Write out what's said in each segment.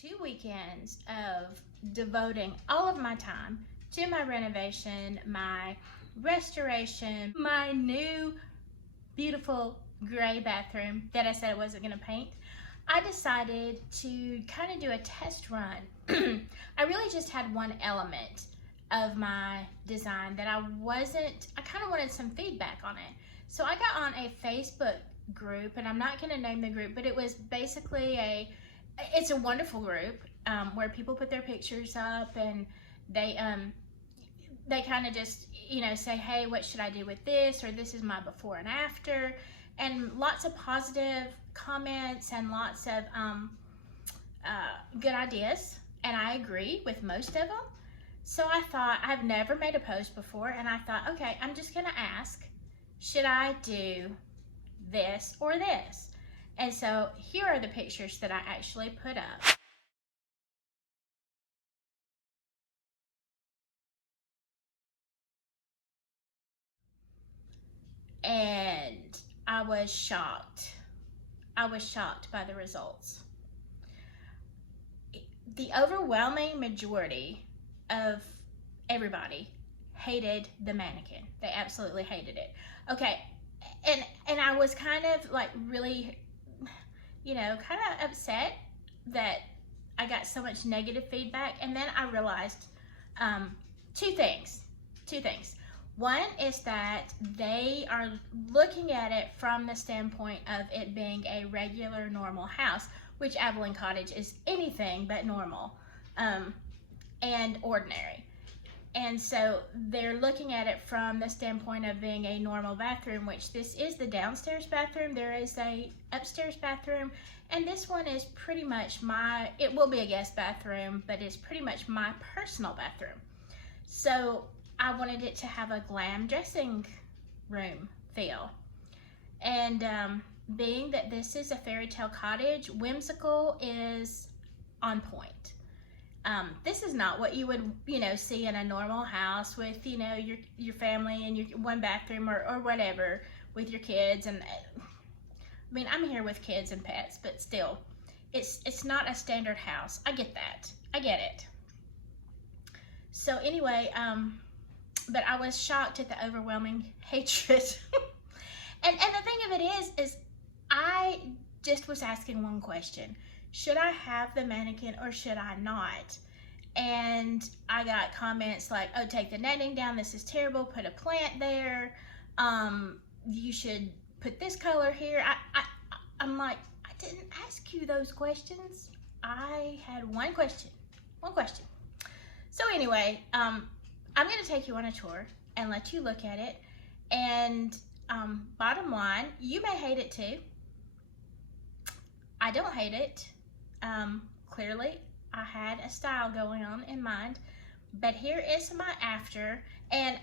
2 weekends of devoting all of my time to my renovation, my restoration, my new beautiful gray bathroom that I said I wasn't going to paint. I decided to kind of do a test run. I really just had one element of my design that I kind of wanted some feedback on it. So I got on a Facebook group, and I'm not going to name the group, but it was basically it's a wonderful group where people put their pictures up, and they kind of just, you know, say, hey, what should I do with this, or this is my before and after, and lots of positive comments and lots of good ideas, and I agree with most of them. So I thought, I've never made a post before, and I thought, okay, I'm just gonna ask, should I do this or this? And so here are the pictures that I actually put up. And I was shocked. I was shocked by the results. The overwhelming majority of everybody hated the mannequin. They absolutely hated it. Okay, and I was kind of like really, you know, kind of upset that I got so much negative feedback. And then I realized two things. One is that they are looking at it from the standpoint of it being a regular, normal house, which Fairytale Cottage is anything but normal and ordinary. And so they're looking at it from the standpoint of being a normal bathroom, which this is the downstairs bathroom. There is a upstairs bathroom, and this one is pretty much it will be a guest bathroom, but it's pretty much my personal bathroom. So I wanted it to have a glam dressing room feel. And being that this is a Fairytale Cottage, whimsical is on point. This is not what you would, you know, see in a normal house with, you know, your family and your one bathroom or whatever with your kids. And I mean, I'm here with kids and pets, but still, it's not a standard house. I get that. I get it. So anyway, but I was shocked at the overwhelming hatred. and the thing of it is I just was asking one question. Should I have the mannequin or should I not? And I got comments like, oh, take the netting down, this is terrible, put a plant there, you should put this color here. I'm like, I didn't ask you those questions. I had one question. So anyway, I'm gonna take you on a tour and let you look at it. And bottom line, you may hate it too. I don't hate it. Clearly, I had a style going on in mind, but here is my after. And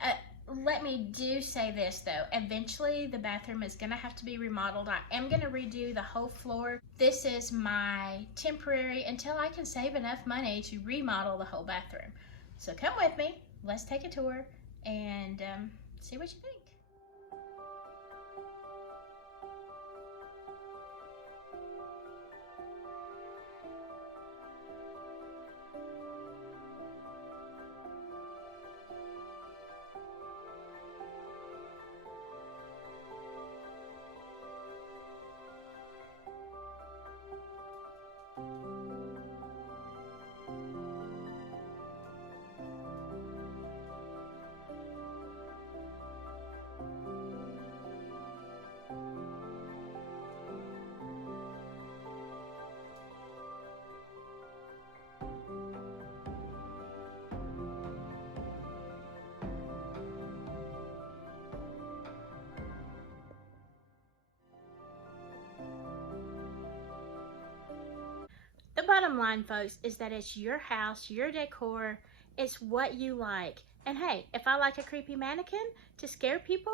let me do say this though, eventually the bathroom is gonna have to be remodeled. I am gonna redo the whole floor. This is my temporary until I can save enough money to remodel the whole bathroom. So come with me, let's take a tour and see what you think. The bottom line, folks, is that it's your house, your decor, it's what you like. And hey, if I like a creepy mannequin to scare people,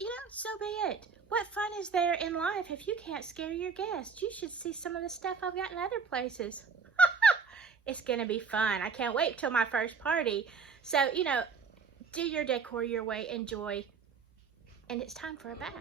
you know, so be it. What fun is there in life if you can't scare your guests? You should see some of the stuff I've got in other places. It's gonna be fun. I can't wait till my first party. So, you know, do your decor your way, enjoy, and it's time for a bath.